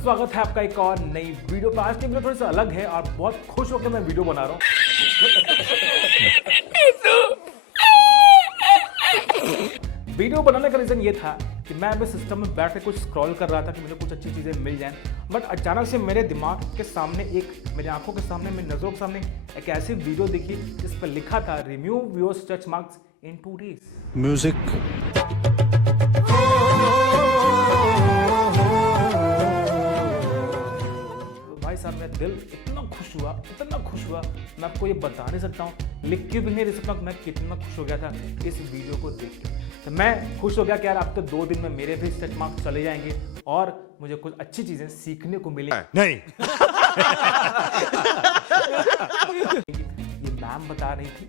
स्वागत है आपका एक और नई वीडियो पर। आज की वीडियो थोड़ी सी अलग है और बहुत खुश होकर मैं वीडियो बना रहा हूँ। वीडियो बनाने का रीजन ये था कि मैं अभी सिस्टम में बैठ के कुछ स्क्रॉल कर रहा था कि मुझे कुछ अच्छी चीजें मिल जाएं, बट अचानक से मेरे दिमाग के सामने मेरी आंखों के सामने, मेरी नजरों के सामने एक ऐसी वीडियो दिखी जिस पर लिखा था remove your stretch marks in 2 days। Music. भाई साहब मेरा दिल इतना खुश हुआ, मैं आपको ये बता नहीं सकता हूँ, लिख के भी नहीं सकता मैं कितना खुश हो गया था इस वीडियो को देख के। तो मैं खुश हो गया कि यार अब तो 2 दिन में मेरे भी स्ट्रेच मार्क्स चले जाएंगे और मुझे कुछ अच्छी चीजें सीखने को मिलेंगी। नहीं। ये मैम बता रही थी,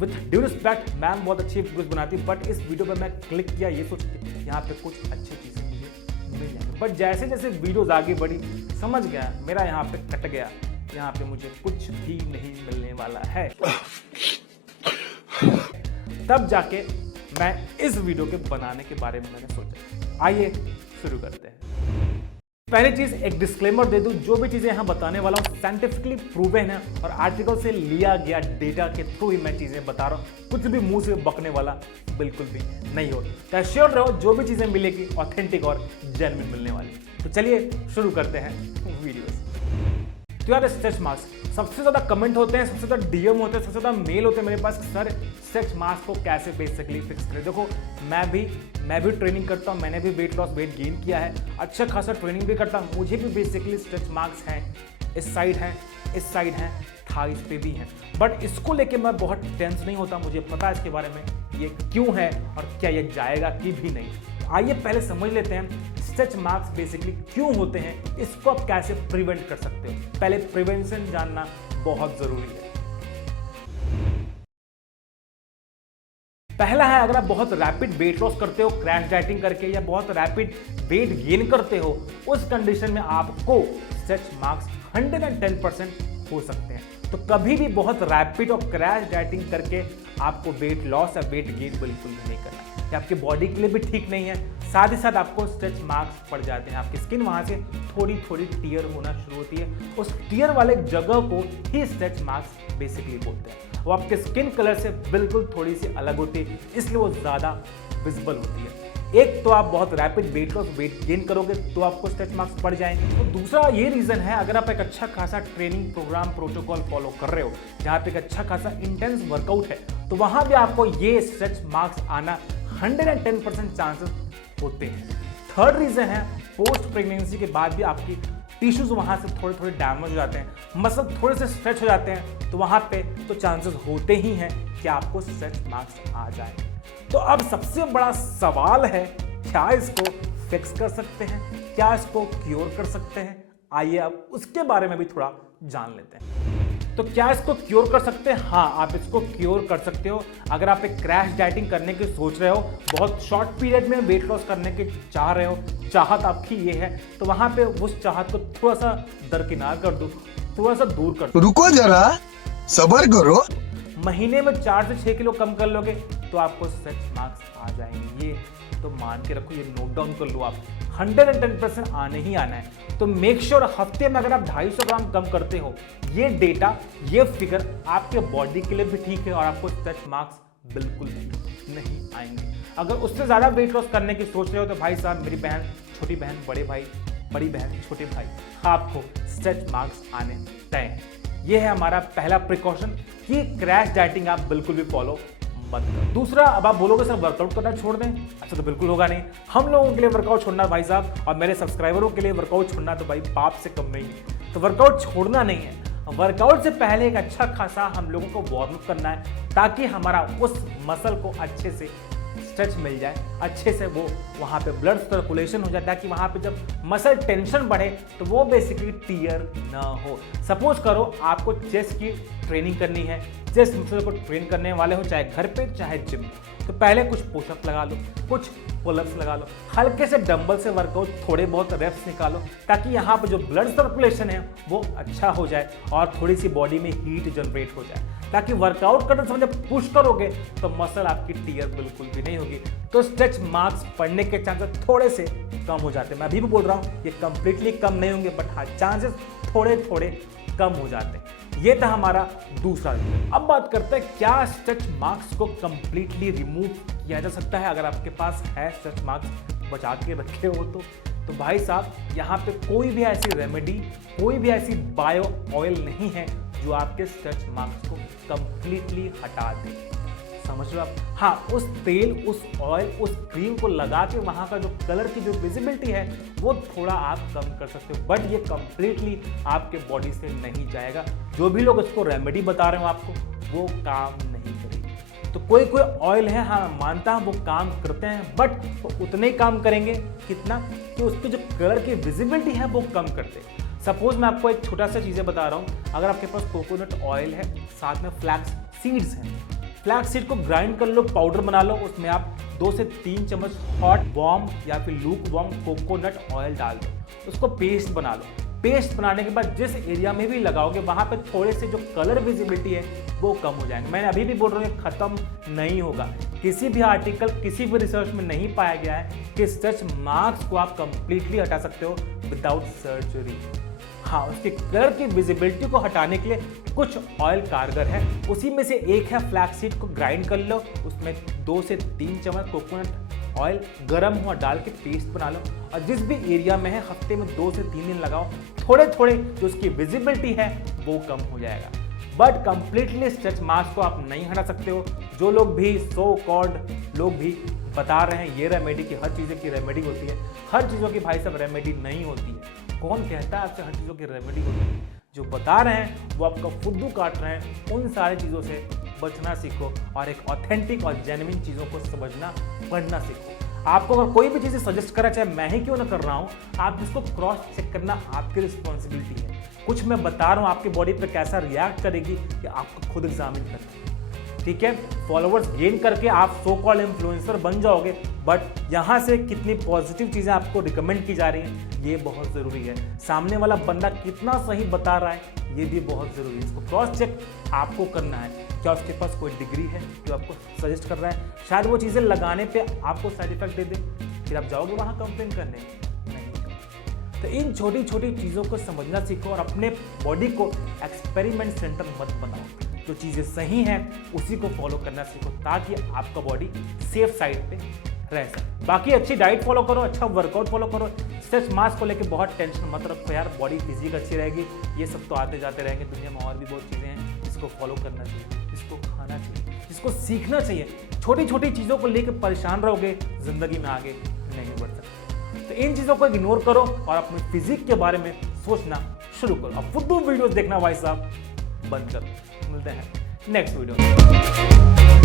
विद ड्यू रिस्पेक्ट मैम बहुत अच्छी वीडियोस बनाती है, बट इस वीडियो पे मैं क्लिक किया ये सोच के यहाँ पे कुछ अच्छी चीजें मुझे मिल जाएंगी। बट जैसे जैसे वीडियोस आगे बढ़ी समझ गया मेरा यहाँ पे कट गया, यहाँ पे मुझे कुछ भी नहीं मिलने वाला है। तब जाके मैं इस वीडियो के बनाने के बारे में मैंने सोचा। आइए शुरू करते हैं। पहली चीज एक डिस्क्लेमर दे दूं, जो भी चीजें यहां बताने वाला हूं साइंटिफिकली प्रूवन है और आर्टिकल से लिया गया डेटा के थ्रू ही मैं चीजें बता रहा हूं, कुछ भी मुंह से बकने वाला बिल्कुल भी नहीं हो। तो श्योर रहो जो भी चीजें मिलेगी ऑथेंटिक और जेन्युइन मिलने वाली। तो चलिए शुरू करते हैं वीडियोस। तो यार स्ट्रेच मार्क्स सबसे ज्यादा कमेंट होते हैं, सबसे ज्यादा डीएम होते हैं, सबसे ज्यादा मेल होते हैं मेरे पास, सर स्ट्रेच मार्क्स को कैसे बेसिकली फिक्स करें। देखो मैं भी ट्रेनिंग करता हूँ, मैंने भी वेट गेन किया है, अच्छा खासा ट्रेनिंग भी करता हूँ, मुझे भी बेसिकली स्ट्रेच मार्क्स हैं, इस साइड हैं, थाइस पे भी हैं, बट इसको लेके मैं बहुत टेंस नहीं होता, मुझे पता है इसके बारे में ये क्यों है और क्या ये जाएगा कि भी नहीं। आइए पहले समझ लेते हैं स्ट्रेच मार्क्स बेसिकली क्यों होते हैं, इसको आप कैसे प्रिवेंट कर सकते हो। पहले प्रिवेंशन जानना बहुत जरूरी है। पहला है, अगर आप बहुत रैपिड वेट लॉस करते हो क्रैश डाइटिंग करके या बहुत रैपिड वेट गेन करते हो, उस कंडीशन में आपको स्ट्रेच मार्क्स 110% हो सकते हैं। तो कभी भी बहुत रैपिड और क्रैश डाइटिंग करके आपको वेट लॉस या वेट गेन बिल्कुल भी नहीं करना, ये आपके बॉडी के लिए भी ठीक नहीं है। साथ ही साथ आपको स्ट्रेच मार्क्स पड़ जाते हैं, आपकी स्किन वहां से थोड़ी टियर होना शुरू होती है, उस टियर वाले जगह को ही स्ट्रेच मार्क्स बेसिकली बोलते हैं। वो आपके स्किन कलर से बिल्कुल थोड़ी सी अलग होती है, इसलिए वो ज्यादा विजिबल होती है। एक तो आप बहुत rapid weight loss weight gain करोगे तो आपको स्ट्रेच मार्क्स पड़ जाएंगे। तो दूसरा ये रीजन है, अगर आप एक अच्छा खासा ट्रेनिंग प्रोग्राम प्रोटोकॉल फॉलो कर रहे हो जहाँ पे एक अच्छा खासा इंटेंस वर्कआउट है, तो वहां भी आपको ये स्ट्रेच मार्क्स आना 110% चांसेस होते हैं। थर्ड रीजन है, पोस्ट प्रेगनेंसी के बाद भी आपकी टिश्यूज वहां से थोड़े डैमेज हो जाते हैं, मसल थोड़े से स्ट्रेच हो जाते हैं, तो वहां पे तो चांसेस होते ही हैं कि आपको स्ट्रेच मार्क्स आ जाए। तो अब सबसे बड़ा सवाल है, क्या इसको फिक्स कर सकते हैं, क्या इसको क्योर कर सकते हैं? आइए अब उसके बारे में भी थोड़ा जान लेते हैं। तो क्या इसको क्योर कर सकते हैं? हाँ, आप इसको क्योर कर सकते हो। अगर आप एक क्रैश डाइटिंग करने की सोच रहे हो, बहुत शॉर्ट पीरियड में वेट लॉस करने की चाह रहे हो, चाहत आपकी ये है, तो वहां पे उस चाहत को थोड़ा सा दरकिनार कर दो, थोड़ा सा दूर कर दो। रुको जरा, सब्र करो। महीने में 4 से 6 किलो कम कर लोगे तो आपको स्ट्रेच मार्क्स आ जाएंगे। ये तो मान के रखो, ये नोट डाउन कर लो, आप 110% आने ही आना है। तो मेक श्योर हफ्ते में अगर आप 250 ग्राम कम करते हो, ये डेटा, ये फिगर आपके बॉडी के लिए भी ठीक है और आपको स्ट्रेच मार्क्स बिल्कुल भी नहीं आएंगे। अगर उससे ज्यादा वेट लॉस करने की सोच रहे हो तो भाई साहब, मेरी बहन, छोटी बहन, बड़े भाई, बड़ी बहन, छोटे भाई, आपको स्ट्रेच मार्क्स आने तय है। ये है हमारा पहला प्रिकॉशन कि क्रैश डाइटिंग आप बिल्कुल भी फॉलो मत करो। दूसरा, अब आप बोलोगे सर वर्कआउट करना छोड़ दें, अच्छा तो बिल्कुल होगा नहीं। हम लोगों के लिए वर्कआउट छोड़ना भाई साहब, और मेरे सब्सक्राइबरों के लिए वर्कआउट छोड़ना तो भाई पाप से कम नहीं है। तो वर्कआउट छोड़ना नहीं है, वर्कआउट से पहले एक अच्छा खासा हम लोगों को वार्म अप करना है, ताकि हमारा उस मसल को अच्छे से स्ट्रेच मिल जाए, अच्छे से वो वहाँ पे ब्लड सर्कुलेशन हो जाए, ताकि वहाँ पे जब मसल टेंशन बढ़े तो वो बेसिकली टियर ना हो। सपोज करो आपको चेस्ट की ट्रेनिंग करनी है, चेस्ट मसल को ट्रेन करने वाले हो, चाहे घर पे चाहे जिम, तो पहले कुछ पुशअप लगा लो, कुछ पुलअप्स लगा लो, हल्के से डंबल से वर्कआउट, थोड़े बहुत रेप्स निकालो, ताकि यहाँ पे जो ब्लड सर्कुलेशन है वो अच्छा हो जाए और थोड़ी सी बॉडी में हीट जनरेट हो जाए। ताकि वर्कआउट करते समय जब पुश करोगे तो मसल आपकी टीयर बिल्कुल भी नहीं होगी, तो स्ट्रेच मार्क्स पड़ने के चांसेस थोड़े से कम हो जाते हैं। मैं अभी भी बोल रहा हूँ ये कंप्लीटली कम नहीं होंगे, बट हाँ चांसेस थोड़े थोड़े कम हो जाते हैं। ये था हमारा दूसरा वीडियो। अब बात करते हैं क्या स्ट्रेच मार्क्स को कंप्लीटली रिमूव किया जा सकता है अगर आपके पास है स्ट्रेच मार्क्स बचा के रखे हो तो भाई साहब यहाँ पे कोई भी ऐसी रेमेडी, कोई भी ऐसी बायो ऑयल नहीं है जो आपके स्ट्रेच मार्क्स को कंप्लीटली हटा दे। समझ लो आप? हाँ, उस तेल, उस ऑयल, उस क्रीम को लगा के वहाँ का जो कलर की जो विजिबिलिटी है वो थोड़ा आप कम कर सकते हो, बट ये कंप्लीटली आपके बॉडी से नहीं जाएगा। जो भी लोग इसको रेमेडी बता रहे हो आपको, वो काम नहीं करेगी। तो कोई कोई ऑयल है, हाँ मानता हूँ वो काम करते हैं, बट वो उतने ही काम करेंगे कितना कि उसकी जो कलर की विजिबिलिटी है वो कम करते हैं। सपोज मैं आपको एक छोटा सा चीज़ें बता रहा हूँ, अगर आपके पास कोकोनट ऑयल है, साथ में फ्लैक्स सीड्स हैं, फ्लैक्स सीड को ग्राइंड कर लो, पाउडर बना लो, उसमें आप 2 से 3 चम्मच हॉट वार्म या फिर लूक वार्म कोकोनट ऑयल डाल दो, उसको पेस्ट बना लो। पेस्ट बनाने के बाद जिस एरिया में भी लगाओगे वहाँ पे थोड़े से जो कलर विजिबिलिटी है वो कम हो जाएंगे। मैंने अभी भी बोल रहा हूँ खत्म नहीं होगा। किसी भी आर्टिकल, किसी भी रिसर्च में नहीं पाया गया है कि स्ट्रेच मार्क्स को आप कंप्लीटली हटा सकते हो विदाउट सर्जरी। हाँ, उसके कलर की विजिबिलिटी को हटाने के लिए कुछ ऑयल कारगर है, उसी में से एक है फ्लैक्स सीड को ग्राइंड कर लो, उसमें 2 से 3 चम्मच कोकोनट ऑयल गरम हुआ डाल के पेस्ट बना लो, और जिस भी एरिया में है हफ्ते में 2 से 3 दिन लगाओ, थोड़े थोड़े जो उसकी विजिबिलिटी है वो कम हो जाएगा। बट कंप्लीटली स्ट्रेच मार्क्स को आप नहीं हटा सकते हो। जो लोग भी सो कॉल्ड लोग भी बता रहे हैं ये रेमेडी की, हर चीज़ों की रेमेडी होती है, हर चीज़ों की भाई साहब रेमेडी नहीं होती है। कौन कहता है आपसे हर चीज़ों की रेमेडी होती है? जो बता रहे हैं वो आपका फुद्दू काट रहे हैं। उन सारी चीज़ों से बचना सीखो और एक ऑथेंटिक और जेन्युइन चीज़ों को समझना, पढ़ना सीखो। आपको अगर कोई भी चीज़ सजेस्ट करा, चाहे मैं ही क्यों ना कर रहा हूँ, आप जिसको क्रॉस चेक करना आपकी रिस्पॉन्सिबिलिटी है। कुछ मैं बता रहा हूँ आपकी बॉडी पे कैसा रिएक्ट करेगी कि आपको खुद एग्जामिन करना है। ठीक है, फॉलोअर्स गेन करके आप सो कॉल्ड इन्फ्लुएंसर बन जाओगे, बट यहाँ से कितनी पॉजिटिव चीज़ें आपको रिकमेंड की जा रही हैं ये बहुत ज़रूरी है। सामने वाला बंदा कितना सही बता रहा है ये भी बहुत ज़रूरी है। इसको क्रॉस चेक आपको करना है। क्या उसके पास कोई डिग्री है जो आपको सजेस्ट कर रहा है? शायद वो चीज़ें लगाने पे आपको साइड इफेक्ट दे दे, फिर आप जाओगे वहाँ कंप्लेन करने? नहीं। तो इन छोटी छोटी चीज़ों को समझना सीखो और अपने बॉडी को एक्सपेरिमेंट सेंटर मत बनाओ। जो चीज़ें सही हैं उसी को फॉलो करना सीखो ताकि आपका बॉडी सेफ साइड पे रह सके। बाकी अच्छी डाइट फॉलो करो, अच्छा वर्कआउट फॉलो करो। स्ट्रेच मार्क्स को लेके बहुत टेंशन मत रखो यार, बॉडी फिजिक अच्छी रहेगी, ये सब तो आते जाते रहेंगे। दुनिया में और भी बहुत चीज़ें हैं जिसको फॉलो करना चाहिए, जिसको खाना चाहिए, जिसको सीखना चाहिए। छोटी छोटी चीज़ों को लेकर परेशान रहोगे, जिंदगी में आगे नहीं बढ़ सकते। तो इन चीज़ों को इग्नोर करो और अपने फिजिक के बारे में सोचना शुरू करो। अब फुद्दू वीडियोस देखना भाई साहब बंद करो। मिलते हैं नेक्स्ट वीडियो में।